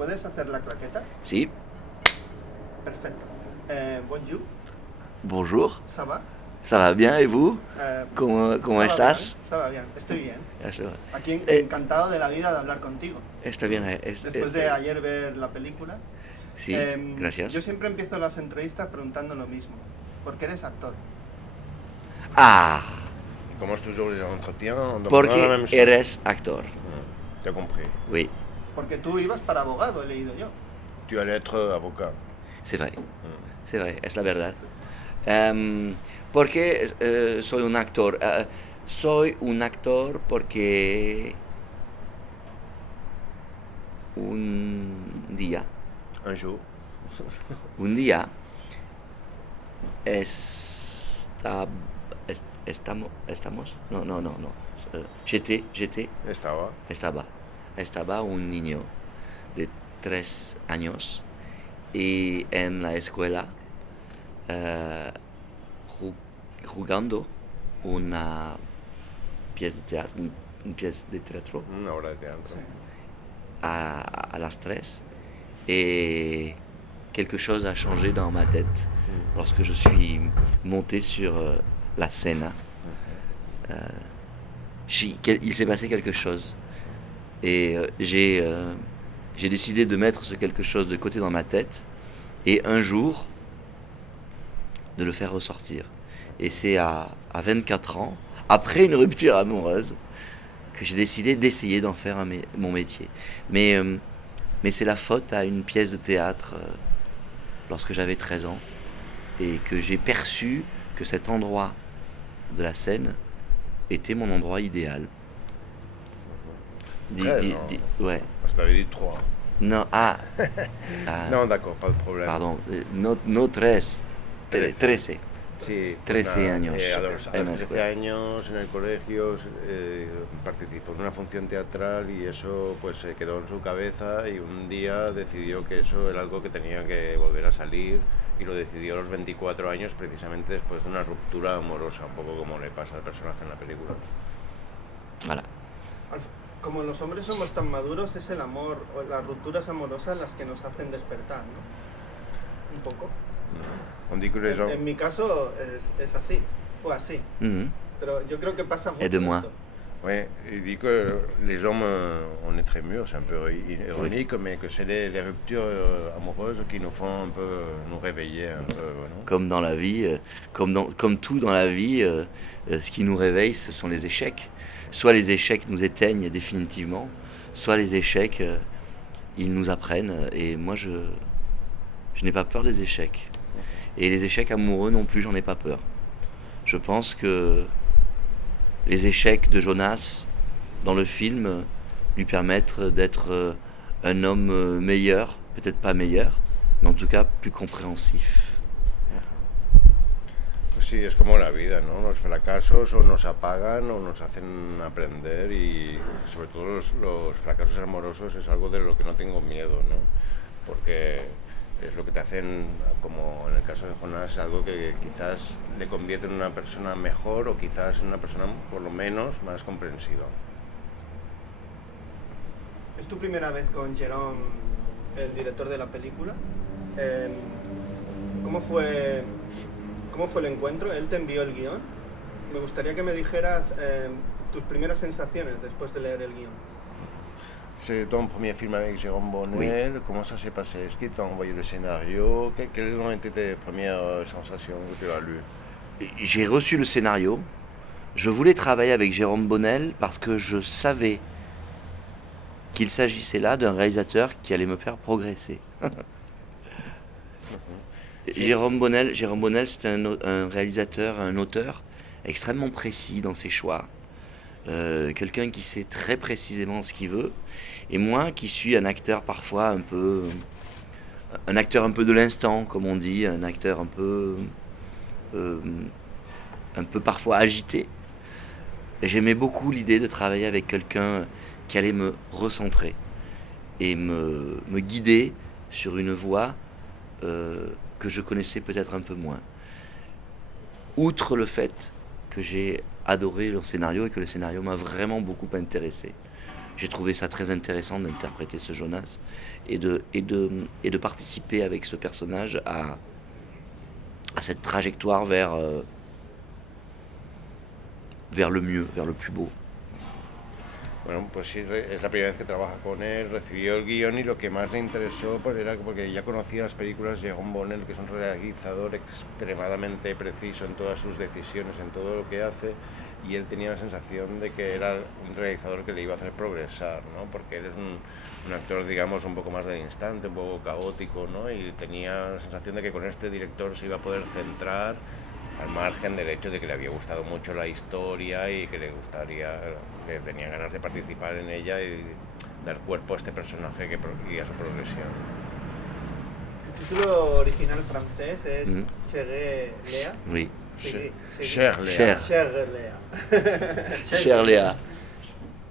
¿Puedes hacer la claqueta? Si. Perfecto. Bonjour, Bonjour. ça va? Ça va bien et vous? Eh, ¿Cómo ça va estás? bien, ça va bien, estoy bien. Eso. Aquí Eh. encantado de la vida de hablar contigo. Está bien. Después de ayer ver la película. Sí, gracias. Yo siempre empiezo las entrevistas preguntando lo mismo. ¿Por qué eres actor? Ah, Commence toujours les entretiens en demandant la porque même chose. eres actor. T'as compris. Oui, Porque tú ibas para abogado, he leído yo. Tu allais être avocat. c'est vrai. C'est vrai, es la verdad. Porque soy un actor. Soy un actor porque un día Un jour, estamos, no. J'étais, estaba un niño de 3 años y en la escuela jugando una pieza de teatro, una pieza de teatro una obra de teatro. à las 3 et quelque chose a changé dans ma tête lorsque je suis monté sur la scène. Il s'est passé quelque chose et j'ai décidé de mettre ce quelque chose de côté dans ma tête et un jour de le faire ressortir. Et c'est à 24 ans, après une rupture amoureuse, que j'ai décidé d'essayer d'en faire mon métier. Mais c'est la faute à une pièce de théâtre lorsque j'avais 13 ans et que j'ai perçu que cet endroit de la scène était mon endroit idéal. 13 ans. Ouais. Je t'avais dit 3. Non, Non, d'accord, pas de problème. Pardon, no 13, 13. Sí, 13 años. A los 13 años en el colegio participó en una función teatral y eso pues se quedó en su cabeza y un día decidió que eso era algo que tenía que volver a salir y lo decidió a los 24 años precisamente después de una ruptura amorosa, un poco como le pasa al personaje en la película. Voilà. Como los hombres somos tan maduros, es el amor o las rupturas amorosas las que nos hacen despertar, ¿no? Un poco. On dit que les gens... En mi caso es así, fue así. Pero yo creo que pasa mucho. Aide-moi. Esto. Oui, il dit que les hommes, on est très mûrs, c'est un peu ironique, mais que c'est les ruptures amoureuses qui nous font un peu nous réveiller un peu, non? Comme dans la vie, comme tout dans la vie, ce qui nous réveille, ce sont les échecs. Soit les échecs nous éteignent définitivement, soit les échecs, ils nous apprennent. Et moi, je n'ai pas peur des échecs. Et les échecs amoureux non plus, j'en ai pas peur. Je pense que les échecs de Jonas dans le film lui permettent d'être un homme meilleur, peut-être pas meilleur, mais en tout cas plus compréhensif. Pues sí, es como la vida, ¿no? Los fracasos o nos apagan o nos hacen aprender y sobre todo los fracasos amorosos es algo de lo que no tengo miedo, ¿no? Porque es lo que te hacen, como en el caso de Jonas, algo que quizás le convierte en una persona mejor o quizás en una persona por lo menos más comprensiva. ¿Es tu primera vez con Jérôme, el director de la película? ¿Cómo fue el encuentro? ¿Él te envió el guión? Me gustaría que me dijeras tus primeras sensaciones después de leer el guión. C'est ton premier film avec Jérôme Bonnel. Oui. Comment ça s'est passé? Est-ce qu'il t'a envoyé le scénario? Quelles ont été tes premières sensations que tu as lues? J'ai reçu le scénario. Je voulais travailler avec Jérôme Bonnel parce que je savais qu'il s'agissait là d'un réalisateur qui allait me faire progresser. Jérôme Bonnel, c'est un réalisateur, un auteur extrêmement précis dans ses choix. Quelqu'un qui sait très précisément ce qu'il veut, et moi qui suis un acteur parfois un peu de l'instant, comme on dit, un acteur un peu parfois agité. J'aimais beaucoup l'idée de travailler avec quelqu'un qui allait me recentrer et me guider sur une voie que je connaissais peut-être un peu moins. Outre le fait que j'ai adoré le scénario et que le scénario m'a vraiment beaucoup intéressé. j'ai trouvé ça très intéressant d'interpréter ce Jonas et de participer avec ce personnage à cette trajectoire vers le mieux, vers le plus beau. Bueno, pues sí, es la primera vez que trabaja con él, recibió el guión y lo que más le interesó pues, era porque ya conocía las películas de Jérôme Bonnel, que es un realizador extremadamente preciso en todas sus decisiones, en todo lo que hace, y él tenía la sensación de que era un realizador que le iba a hacer progresar, ¿no? Porque él es un actor, digamos, un poco más del instante, un poco caótico, ¿no? Y tenía la sensación de que con este director se iba a poder centrar, al margen del hecho de que le había gustado mucho la historia y que le gustaría, que tenía ganas de participar en ella y dar cuerpo a este personaje y a su progresión. El título original francés es Chérie Léa. Oui. Cher Léa. Cher. Léa. Cher Léa.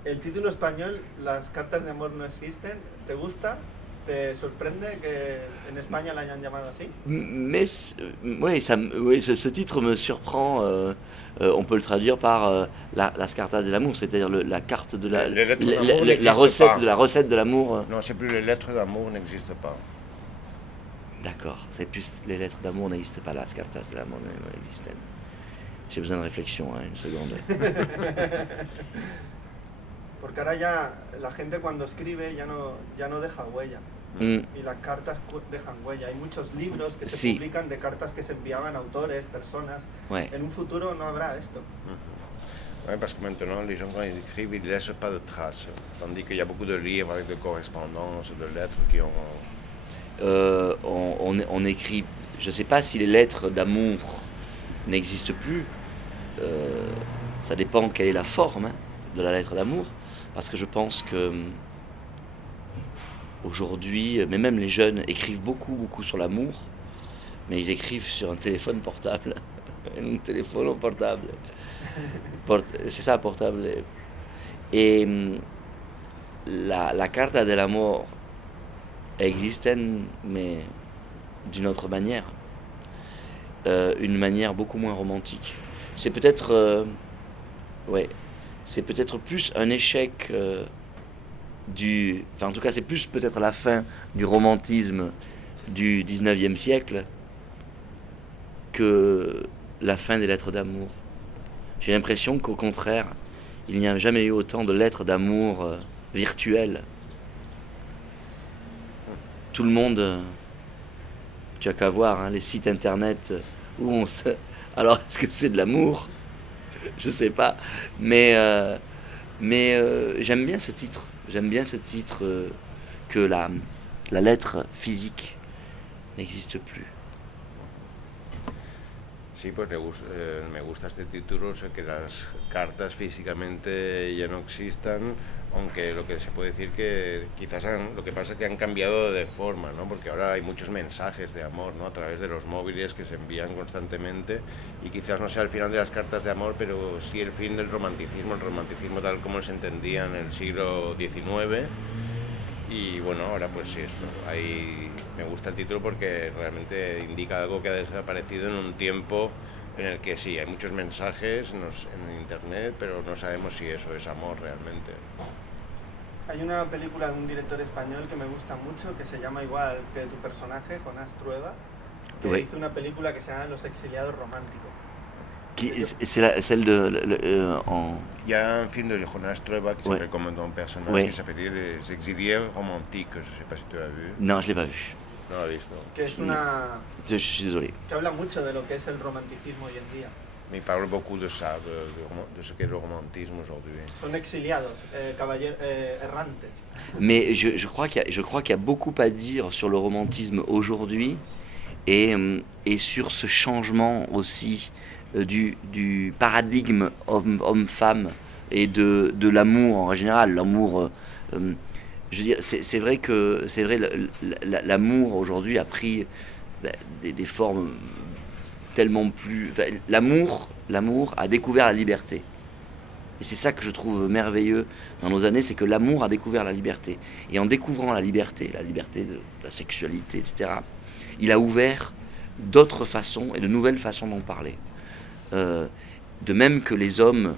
El título español, Las cartas de amor no existen, ¿te gusta? ¿Te sorprende que en España la hayan llamado así? Mais oui, ce titre me surprend. On peut le traduire par las cartas de l'amour, c'est-à-dire la carte de la recette de l'amour. Non, c'est plus les lettres d'amour n'existent pas. D'accord, c'est plus les lettres d'amour n'existent pas, las cartas de l'amour no existen. J'ai besoin de réflexion, une seconde. Porque ahora ya la gente cuando escribe ya no deja huella. Y las cartas dejan huella. Hay muchos libros que se publican de cartas que se enviaban a autores, personas. Ouais. En un futuro no habrá esto. Oui, parce que maintenant, les gens, quand ils écrivent, ils ne laissent pas de traces. Tandis qu'il y a beaucoup de livres avec de correspondances, de lettres qui ont... On écrit, je ne sais pas si les lettres d'amour n'existent plus. Ça dépend quelle est la forme de la lettre d'amour. Parce que je pense que aujourd'hui, mais même les jeunes écrivent beaucoup sur l'amour, mais ils écrivent sur un téléphone portable. Un téléphone portable. C'est ça, portable. Et la carta del amor existen, mais d'une autre manière. Une manière beaucoup moins romantique. C'est peut-être... c'est peut-être plus un échec Enfin, en tout cas, c'est plus peut-être la fin du romantisme du 19e siècle que la fin des lettres d'amour. J'ai l'impression qu'au contraire, il n'y a jamais eu autant de lettres d'amour virtuelles. Tout le monde, tu as qu'à voir les sites internet où on se... Alors, est-ce que c'est de l'amour ? Je sais pas, mais j'aime bien ce titre. J'aime bien ce titre que la lettre physique n'existe plus. Sí, pues me gusta este título, sé que las cartas físicamente ya no existan, aunque lo que se puede decir que quizás lo que pasa es que han cambiado de forma, ¿no? Porque ahora hay muchos mensajes de amor, ¿no? A través de los móviles que se envían constantemente y quizás no sea el final de las cartas de amor, pero sí el fin del romanticismo, el romanticismo tal como se entendía en el siglo XIX. Y bueno, ahora pues sí, me gusta el título porque realmente indica algo que ha desaparecido en un tiempo en el que sí, hay muchos mensajes en internet, pero no sabemos si eso es amor realmente. Hay una película de un director español que me gusta mucho, que se llama igual que tu personaje, Jonás Trueba, que hizo una película que se llama Los exiliados románticos. C'est celle Il y a un film de Jonás Trueba qui s'appelle comme ton personnage, qui s'appelle Les exiliés romantiques, je ne sais pas si tu l'as vu. Non, je ne l'ai pas vu. No lo he visto. Que es una... Je suis désolé. Que habla mucho de lo que es el romanticismo hoy en día. Mais il parle beaucoup de ça, de ce qu'est le romantisme aujourd'hui. Son exiliados, errantes. Mais je crois qu'il y a beaucoup à dire sur le romantisme aujourd'hui et sur ce changement aussi du paradigme homme-femme et de l'amour en général. L'amour, je veux dire, c'est vrai que l'amour aujourd'hui a pris des formes tellement plus... L'amour a découvert la liberté. Et c'est ça que je trouve merveilleux dans nos années, c'est que l'amour a découvert la liberté. Et en découvrant la liberté de la sexualité, etc., il a ouvert d'autres façons et de nouvelles façons d'en parler. De même que les hommes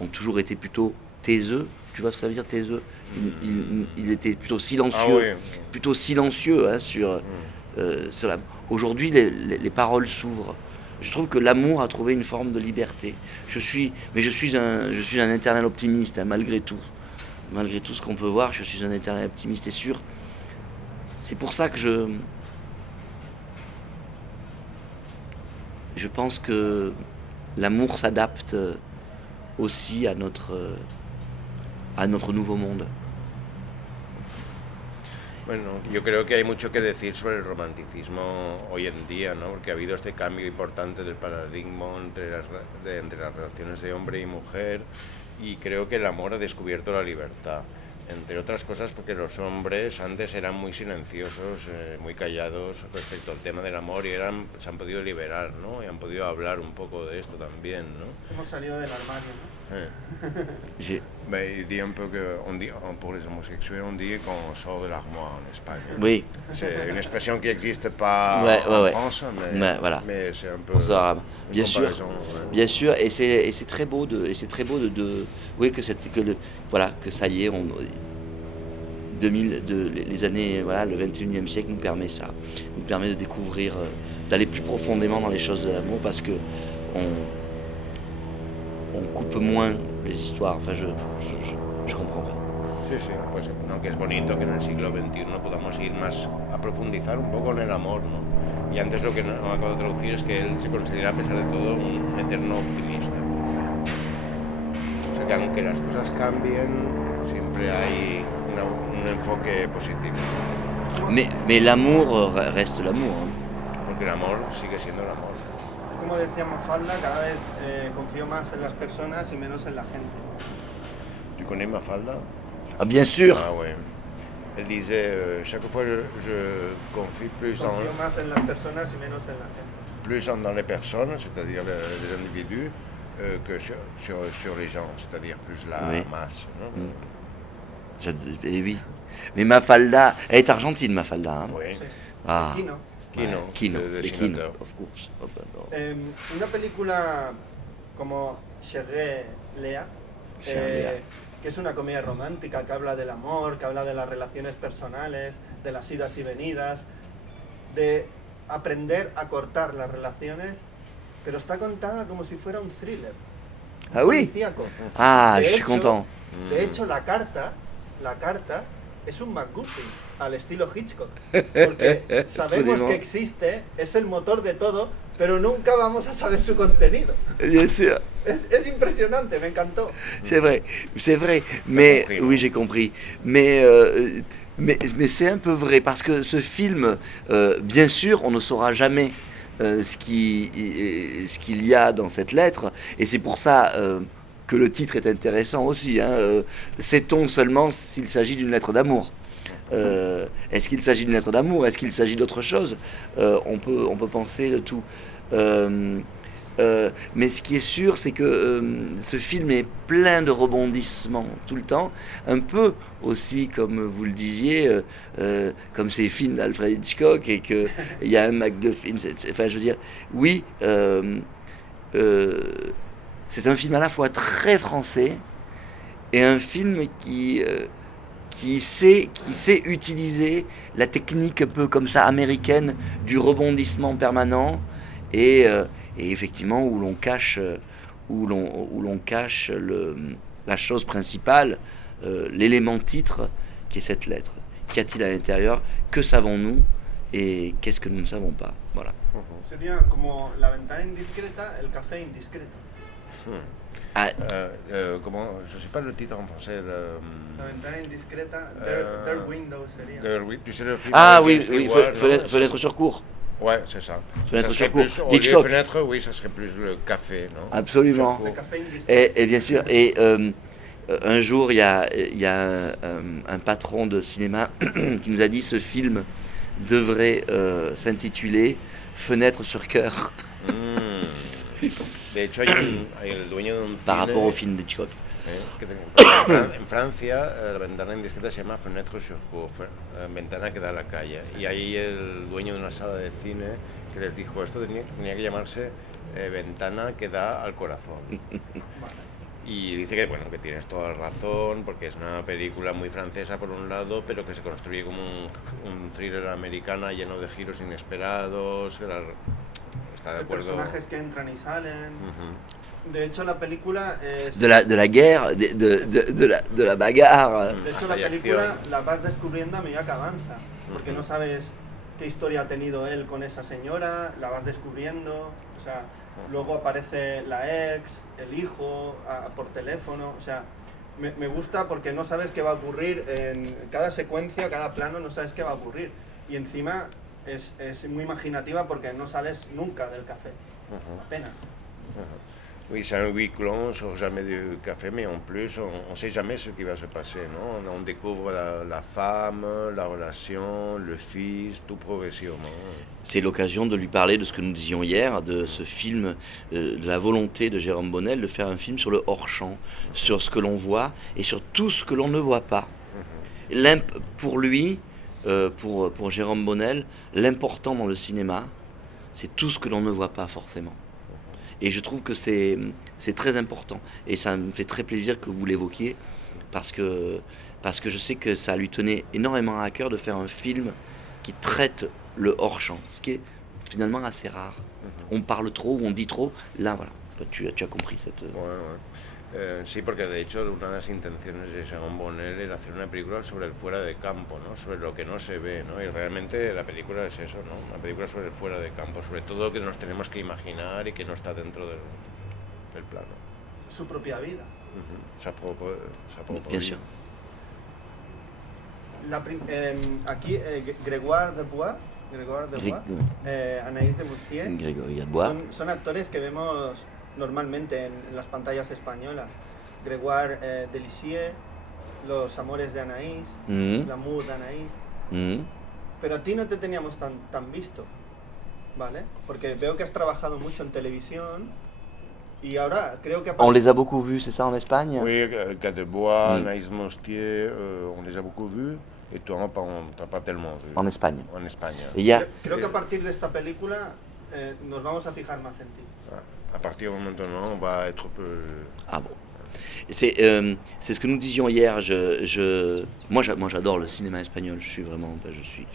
ont toujours été plutôt taiseux. Tu vois ce que ça veut dire, taiseux? Il était plutôt silencieux, hein, sur la... Aujourd'hui, les paroles s'ouvrent. Je trouve que l'amour a trouvé une forme de liberté. Je suis un éternel optimiste, hein, malgré tout. Malgré tout ce qu'on peut voir, je suis un éternel optimiste et sûr. C'est pour ça que je pense que l'amour s'adapte aussi à notre nouveau monde. Bueno, yo creo que hay mucho que decir sobre el romanticismo hoy en día, ¿no? Porque ha habido este cambio importante del paradigma entre las relaciones de hombre y mujer, y creo que el amor ha descubierto la libertad. Entre otras cosas porque los hombres antes eran muy silenciosos, muy callados respecto al tema del amor, y se han podido liberar, ¿no? Y han podido hablar un poco de esto también, ¿no? Hemos salido del armario, ¿no? Il dit un peu qu'on dit, pour les homosexuels, on dit qu'on sort de l'armoire en Espagne. Oui. C'est une expression qui n'existe pas en France, mais c'est un peu bien sûr, bien sûr, et c'est très beau que ça y est, les années, voilà, le 21e siècle nous permet ça, nous permet de découvrir, d'aller plus profondément dans les choses de l'amour, parce que on coupe moins les histoires. Enfin, je comprends pas. Sí, pues no, que es bonito que en el siglo XXI podamos ir más a profundizar un poco en el amor, ¿no? Y antes lo que no acabo de traducir es que él se considera, a pesar de todo, un eterno optimista. O sea que aunque las cosas cambien, siempre hay un enfoque positivo. Mais l'amour reste l'amour. Hein. Porque el amor sigue siendo el amor. Como decía Mafalda, cada vez confío más en las personas y menos en la gente. Tu connais Mafalda? Ah, bien sûr. Ah ouais. Elle disait, chaque fois je confie plus confío más en las personas y menos en la gente. Plus dans les personnes, c'est-à-dire les individus, que sur les gens, c'est-à-dire plus la masse. Non? Oui. Mais Mafalda, elle est argentine, Mafalda. Hein? Oui. Ah. Kino, of course. Una película como Chérie Léa, que es una comedia romántica que habla del amor, que habla de las relaciones personales, de las idas y venidas, de aprender a cortar las relaciones, pero está contada como si fuera un thriller. Ah oui. Policíaco. Ah, je suis content. De hecho, la carta es un MacGuffin al estilo Hitchcock, porque sabemos que existe, es el motor de todo, pero nunca vamos a saber su contenido. Bien sûr. Es impresionante, me encantó. C'est vrai, mais compris, oui, j'ai compris. Mais c'est un peu vrai, parce que ce film, bien sûr, on ne saura jamais ce qu'il y a dans cette lettre, et c'est pour ça que le titre est intéressant aussi. Hein. Sait-on seulement s'il s'agit d'une lettre d'amour? Est-ce qu'il s'agit d'une lettre d'amour? Est-ce qu'il s'agit d'autre chose? On peut penser de tout. Mais ce qui est sûr, c'est que ce film est plein de rebondissements tout le temps. Un peu aussi, comme vous le disiez, comme ces films d'Alfred Hitchcock, et qu'il y a un MacGuffin. Enfin, je veux dire, oui, c'est un film à la fois très français et un film qui sait utiliser la technique un peu comme ça américaine du rebondissement permanent, et effectivement où l'on cache la chose principale, l'élément titre qui est cette lettre. Qu'y a-t-il à l'intérieur? Que savons-nous? Et qu'est-ce que nous ne savons pas? Voilà. Sería como la ventana indiscreta, el café indiscreto. Comment, je sais pas le titre en français. La ventana indiscreta, their window sería. Tu sais le film? Fenêtre sur cour. Ouais, c'est ça. Fenêtre sur cour. Au lieu de fenêtre, oui, ça serait plus le café, non? Absolument. Le café indiscreto. Et bien sûr, et un jour, il y a un patron de cinéma qui nous a dit ce film devrait s'intituler Fenêtre sur cœur. De hecho, hay el dueño de un Par cine, rapport au film de Hitchcock. En Francia, la ventana indiscreta se llama Fenêtre sur cour, ventana que da a la calle. Y ahí el dueño de una sala de cine que les dijo, esto tenía que llamarse ventana que da al corazón. Y dice que, bueno, que tienes toda la razón, porque es una película muy francesa por un lado, pero que se construye como un thriller americana lleno de giros inesperados. Está de Hay acuerdo. personajes que entran y salen. De hecho, la película es... De la guerre, de la bagarre. De hecho, Hasta la hay película acción. la vas descubriendo a medida que avanza, porque no sabes qué historia ha tenido él con esa señora, la vas descubriendo, o sea, luego aparece la ex, el hijo, por teléfono, o sea, me gusta porque no sabes qué va a ocurrir en cada secuencia, cada plano, no sabes qué va a ocurrir. Y encima es muy imaginativa porque no sales nunca del café, apenas. Oui, c'est un huis clos, on ne sort jamais du café, mais en plus, on ne sait jamais ce qui va se passer, non? On découvre la femme, la relation, le fils, tout progressivement. C'est l'occasion de lui parler de ce que nous disions hier, de ce film, de la volonté de Jérôme Bonnel de faire un film sur le hors-champ, sur ce que l'on voit et sur tout ce que l'on ne voit pas. Pour lui, pour Jérôme Bonnel, l'important dans le cinéma, c'est tout ce que l'on ne voit pas forcément. Et je trouve que c'est très important. Et ça me fait très plaisir que vous l'évoquiez, parce que je sais que ça lui tenait énormément à cœur de faire un film qui traite le hors-champ, ce qui est finalement assez rare. On parle trop, on dit trop. Là, voilà, tu as compris cette... Sí, porque de hecho una de las intenciones de Jérôme Bonnel era hacer una película sobre el fuera de campo, ¿no? Sobre lo que no se ve, ¿no? Y realmente la película es eso, ¿no? Una película sobre el fuera de campo, sobre todo que nos tenemos que imaginar y que no está dentro del plano. Su propia vida. Sa propre Bien vie. sûr. Aquí Grégoire Dubois, Anaïs de Moustier, Grégory Gadebois. son actores que vemos normalmente en las pantallas españolas. Grégoire Delissier, Los amores de Anaïs, L'amour de Anaïs. Pero a ti no te teníamos tan visto, ¿vale? Porque veo que has trabajado mucho en televisión y ahora creo que... On les a beaucoup vus, c'est ça, en Espagne? Oui, Gadebois, Anaïs Moustier, on les a beaucoup vus. Et toi, t'as pas tellement vu. En Espagne. En Espagne. Creo que a partir de esta película nos vamos a fijar más en ti. À partir de maintenant, on va être peu... Ah bon. C'est ce que nous disions hier. Moi, j'adore le cinéma espagnol. Je suis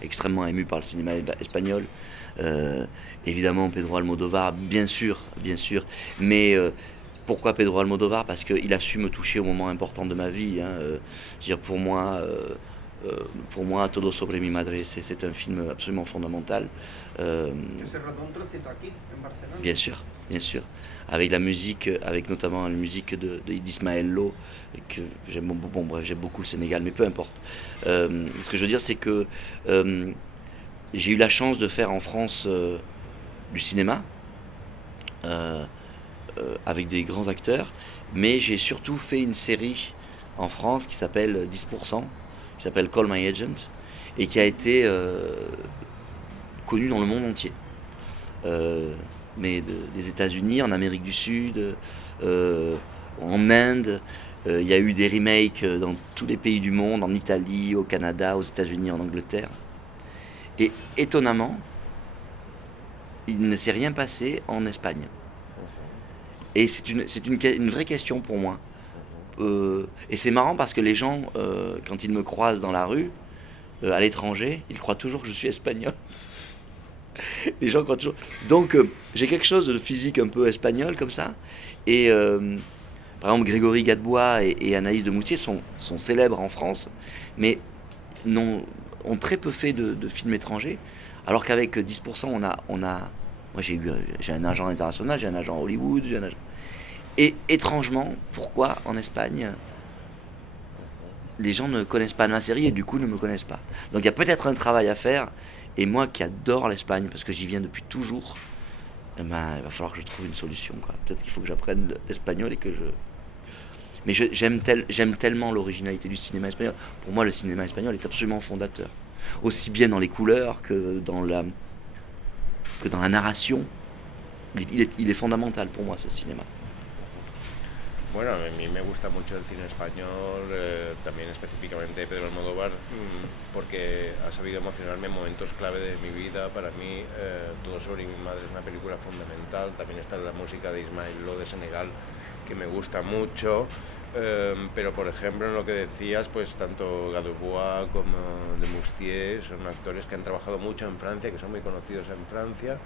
extrêmement ému par le cinéma espagnol. Évidemment, Pedro Almodóvar, bien sûr. Mais pourquoi Pedro Almodóvar? Parce qu'il a su me toucher au moment important de ma vie. Je veux dire, pour moi, Todo sobre mi madre, c'est un film absolument fondamental. Que se rodó un trocito aquí, en Barcelone. Bien sûr. Avec la musique, avec notamment la musique d'Ismaël Lo, que j'aime beaucoup. Bon, bref, j'aime beaucoup le Sénégal, mais peu importe. Ce que je veux dire, c'est que j'ai eu la chance de faire en France du cinéma avec des grands acteurs, mais j'ai surtout fait une série en France qui s'appelle 10%, qui s'appelle Call My Agent, et qui a été connue dans le monde entier. Mais des États-Unis, en Amérique du Sud, en Inde. Il y a eu des remakes dans tous les pays du monde, en Italie, au Canada, aux États-Unis, en Angleterre. Et étonnamment, il ne s'est rien passé en Espagne. Et c'est une vraie question pour moi. Et c'est marrant parce que les gens, quand ils me croisent dans la rue, à l'étranger, ils croient toujours que je suis espagnol. Les gens croient toujours. Donc, j'ai quelque chose de physique un peu espagnol comme ça. Et par exemple, Grégory Gadebois et Anaïs de Moustier sont célèbres en France, mais ont très peu fait de films étrangers. Alors qu'avec 10%, moi, j'ai un agent international, j'ai un agent Hollywood, Et étrangement, pourquoi en Espagne, les gens ne connaissent pas ma série et du coup ne me connaissent pas. Donc il y a peut-être un travail à faire. Et moi qui adore l'Espagne, parce que j'y viens depuis toujours, il va falloir que je trouve une solution, quoi. Peut-être qu'il faut que j'apprenne l'espagnol et que je... Mais j'aime tellement l'originalité du cinéma espagnol. Pour moi, le cinéma espagnol est absolument fondateur. Aussi bien dans les couleurs que dans la narration. Il est fondamental pour moi, ce cinéma. Bueno, a mí me gusta mucho el cine español, también específicamente Pedro Almodóvar, porque ha sabido emocionarme en momentos clave de mi vida. Para mí, Todo sobre mi madre es una película fundamental. También está la música de Ismaël Lo de Senegal, que me gusta mucho. Pero por ejemplo en lo que decías, pues tanto Gadebois como Demoustier son actores que han trabajado mucho en Francia, que son muy conocidos en Francia,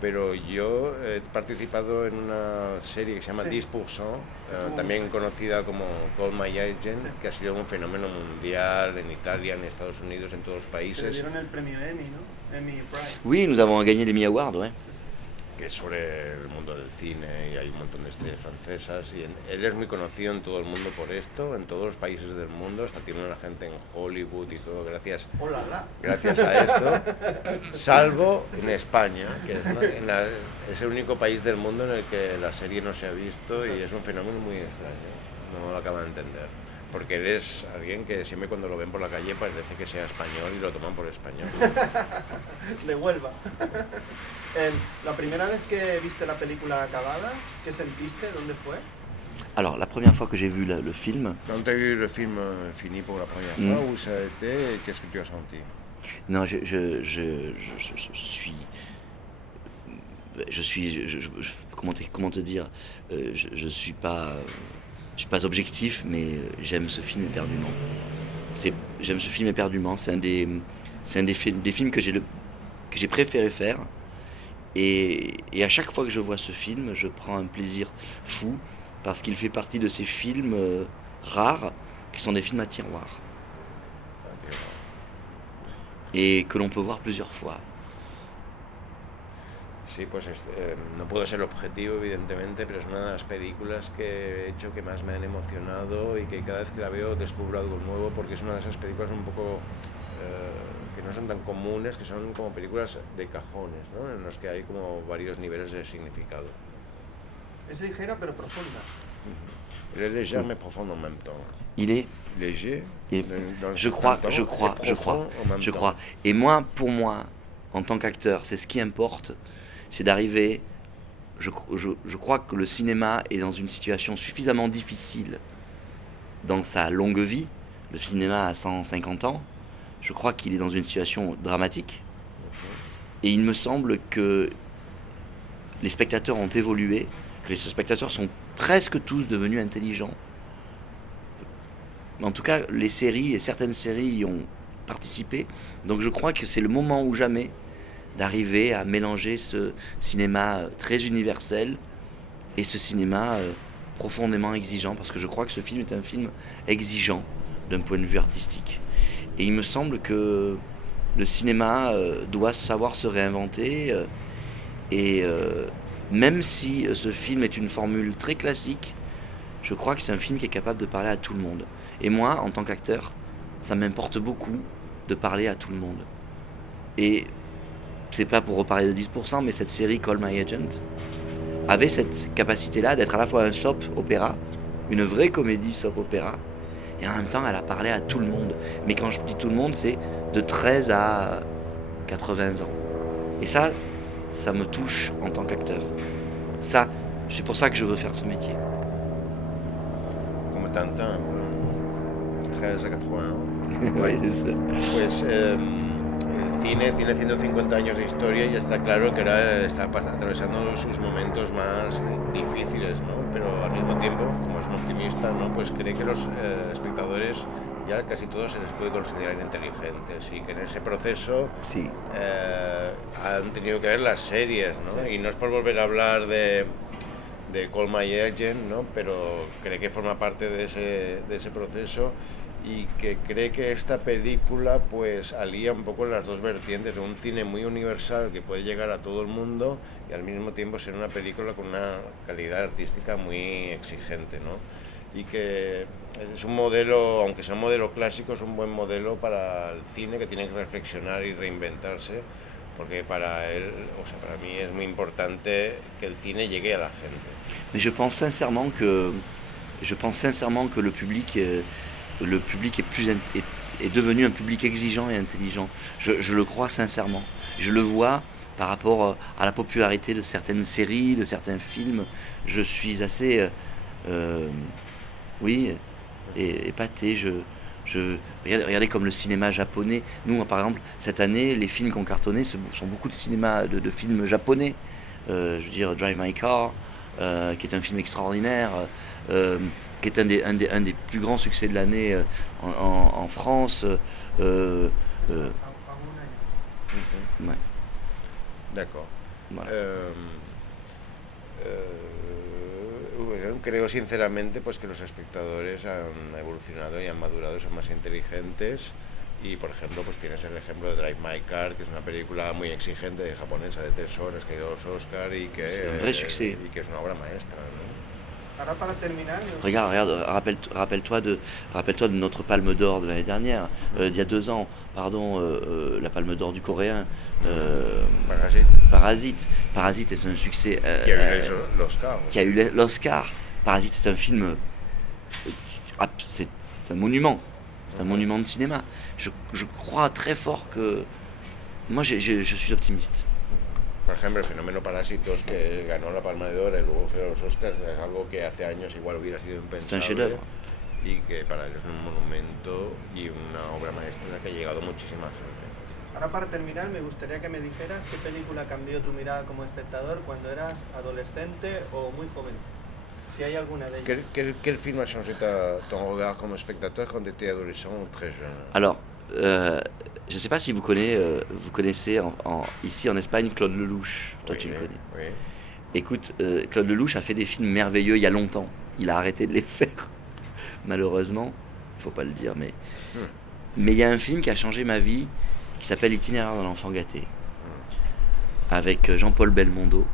pero yo he participado en una serie que se llama 10%, también conocida como Call My Agent, que ha sido un fenómeno mundial en Italia, en Estados Unidos, en todos los Le países, dieron el premio Emmy, ¿no? Emmy Prize. Oui, nous avons gagné l'Emmy Award, ouais. que es sobre el mundo del cine y hay un montón de estrellas francesas y él es muy conocido en todo el mundo por esto, en todos los países del mundo, hasta tiene una gente en Hollywood y todo gracias, ¡Hola, la! gracias a esto, salvo en España, que es el único país del mundo en el que la serie no se ha visto y es un fenómeno muy extraño, no lo acabo de entender. Porque él es alguien que siempre cuando lo ven por la calle parece que sea español y lo toman por español. De Huelva. La primera vez que viste la película acabada, ¿qué sentiste? ¿Dónde fue? Alors, la première fois que j'ai vu le film, Quand tu as vu le film fini pour la première fois, où ça a été, qu'est-ce que tu as senti? non, comment te dire, je suis pas objectif, mais j'aime ce film éperdument. J'aime ce film éperdument. C'est un des films que j'ai préféré faire. Et à chaque fois que je vois ce film, je prends un plaisir fou parce qu'il fait partie de ces films rares qui sont des films à tiroir et que l'on peut voir plusieurs fois. Sí, pues no puedo ser objetivo, evidentemente, pero es una de las películas que he hecho que más me han emocionado y que cada vez que la veo descubro algo nuevo, porque es una de esas películas un poco que no son tan comunes, que son como películas de cajones, ¿no? En los que hay como varios niveles de significado. Es ligera pero profunda. Il est léger mais profond en même temps. Il est Léger. je crois. Et moi, pour moi, en tant qu'acteur, c'est ce qui importe, c'est d'arriver. Je crois que le cinéma est dans une situation suffisamment difficile dans sa longue vie. Le cinéma a 150 ans. Je crois qu'il est dans une situation dramatique. Et il me semble que les spectateurs ont évolué, que les spectateurs sont presque tous devenus intelligents. En tout cas, les séries et certaines séries y ont participé. Donc je crois que c'est le moment ou jamais d'arriver à mélanger ce cinéma très universel et ce cinéma profondément exigeant, parce que je crois que ce film est un film exigeant d'un point de vue artistique. Et il me semble que le cinéma doit savoir se réinventer et même si ce film est une formule très classique, je crois que c'est un film qui est capable de parler à tout le monde. Et moi, en tant qu'acteur, ça m'importe beaucoup de parler à tout le monde. Et c'est pas pour reparler de 10%, mais cette série Call My Agent avait cette capacité-là d'être à la fois un soap opéra, une vraie comédie soap opéra, et en même temps, elle a parlé à tout le monde. Mais quand je dis tout le monde, c'est de 13 à 80 ans. Et ça me touche en tant qu'acteur. Ça, c'est pour ça que je veux faire ce métier. Como Tintin, 13 a 80 ans. Oui, c'est ça. Pues el cine tiene 150 años de historia y está claro que ahora está atravesando sus momentos más difíciles, ¿no? Pero al mismo tiempo, como es un optimista, ¿no? Pues cree que los espectadores ya casi todos se les puede considerar inteligentes y que en ese proceso Sí. Han tenido que ver las series, ¿no? Sí. Y no es por volver a hablar de Call My Agent, ¿no? Pero cree que forma parte de ese proceso y que cree que esta película pues alía un poco las dos vertientes de un cine muy universal que puede llegar a todo el mundo y al mismo tiempo ser una película con una calidad artística muy exigente, ¿no? Y que es un modelo, aunque sea un modelo clásico, es un buen modelo para el cine que tiene que reflexionar y reinventarse, porque para él, o sea, para mí es muy importante que el cine llegue a la gente. Mais je pense sincèrement que le public est devenu un public exigeant et intelligent. Je le crois sincèrement. Je le vois par rapport à la popularité de certaines séries, de certains films. Je suis assez, épaté. Regardez comme le cinéma japonais. Nous, par exemple, cette année, les films qui ont cartonné sont beaucoup de cinéma, de films japonais. Je veux dire, Drive My Car, qui est un film extraordinaire, qui est un des plus grands succès de l'année en France. Ouais. D'accord. Voilà. Bueno, creo sinceramente pues que los espectadores han evolucionado y han madurado, son más inteligentes y por ejemplo pues tienes el ejemplo de Drive My Car, que es una película muy exigente japonesa de 3 horas que ha ido a los Oscar y que, un vrai succès. Y que es una obra maestra, ¿no? Ahora para terminar, Regarde, rappelle-toi de notre Palme d'Or de l'année dernière, il y a 2 ans, pardon, la Palme d'Or du Coréen. Parasite est un succès. Qui a eu l'Oscar. Qui a eu l'Oscar. Parasite, c'est un film. C'est un monument. C'est un monument de cinéma. Je crois très fort que. Moi, je suis optimiste. Por ejemplo, el fenómeno Parásitos, que ganó la Palma de Oro y luego fue a los Oscars, es algo que hace años igual hubiera sido impensable y que para ellos es un monumento y una obra maestra que ha llegado a muchísima gente. Ahora para terminar, me gustaría que me dijeras qué película cambió tu mirada como espectador cuando eras adolescente o muy joven. Si hay alguna de ellas. Quel film a changé ton regard comme spectateur quand tu étais adolescent ou très jeune? Alors, je ne sais pas si vous connaissez ici en Espagne Claude Lelouch. Toi, tu le connais. Oui. Écoute, Claude Lelouch a fait des films merveilleux il y a longtemps. Il a arrêté de les faire, malheureusement. Il ne faut pas le dire, mais il y a un film qui a changé ma vie qui s'appelle Itinéraire d'un enfant gâté, avec Jean-Paul Belmondo,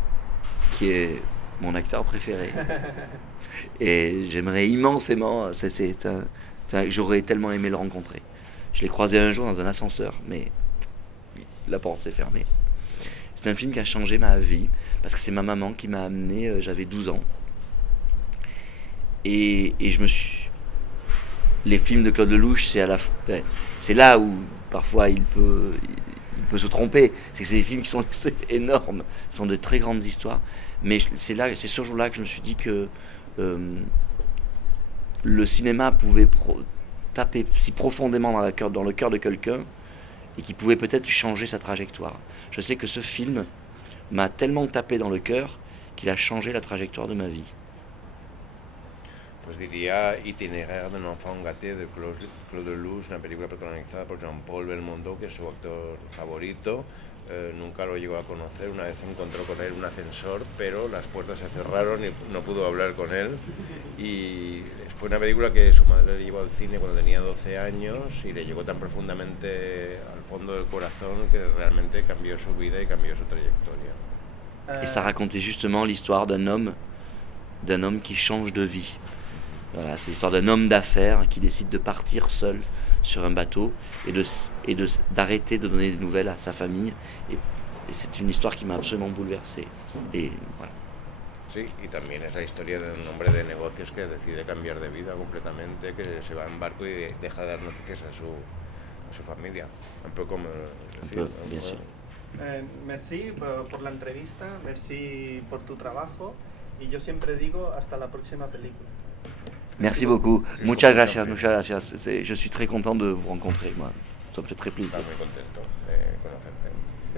qui est mon acteur préféré. Et j'aimerais immensément, j'aurais tellement aimé le rencontrer. Je l'ai croisé un jour dans un ascenseur, mais la porte s'est fermée. C'est un film qui a changé ma vie, parce que c'est ma maman qui m'a amené, j'avais 12 ans. Et les films de Claude Lelouch, c'est là où parfois il peut se tromper. C'est que c'est des films qui sont énormes, ce sont de très grandes histoires. Mais c'est ce jour-là que je me suis dit que le cinéma pouvait taper si profondément dans le cœur de quelqu'un et qui pouvait peut-être changer sa trajectoire. Je sais que ce film m'a tellement tapé dans le cœur qu'il a changé la trajectoire de ma vie. Pues diría Itinéraire d'un enfant gâté de Claude Lelouch, una película protagonizada por Jean-Paul Belmondo, que es su actor favorito. Nunca lo llegó a conocer, una vez encontró con él un ascensor, pero las puertas se cerraron y no pudo hablar con él. Y fue una película que su madre le llevó al cine cuando tenía 12 años y le llegó tan profundamente al fondo del corazón que realmente cambió su vida y cambió su trayectoria. Et ça racontait justement l'histoire d'un homme qui change de vie. Voilà, c'est l'histoire d'un homme d'affaires qui décide de partir seul sur un bateau et d'arrêter de donner des nouvelles à sa famille. Et c'est une histoire qui m'a absolument bouleversé. Et voilà. Sí, y también es la historia de un hombre de negocios que decide cambiar de vida completamente, que se va en barco y deja de dar noticias a su familia. Un peu comme... bien sûr. Merci por la entrevista, merci por tu trabajo y yo siempre digo hasta la próxima película. Merci beaucoup. Muchas gracias. Je suis très content de vous rencontrer. Moi. Ça me fait très plaisir. Estoy muy contento de conocerte.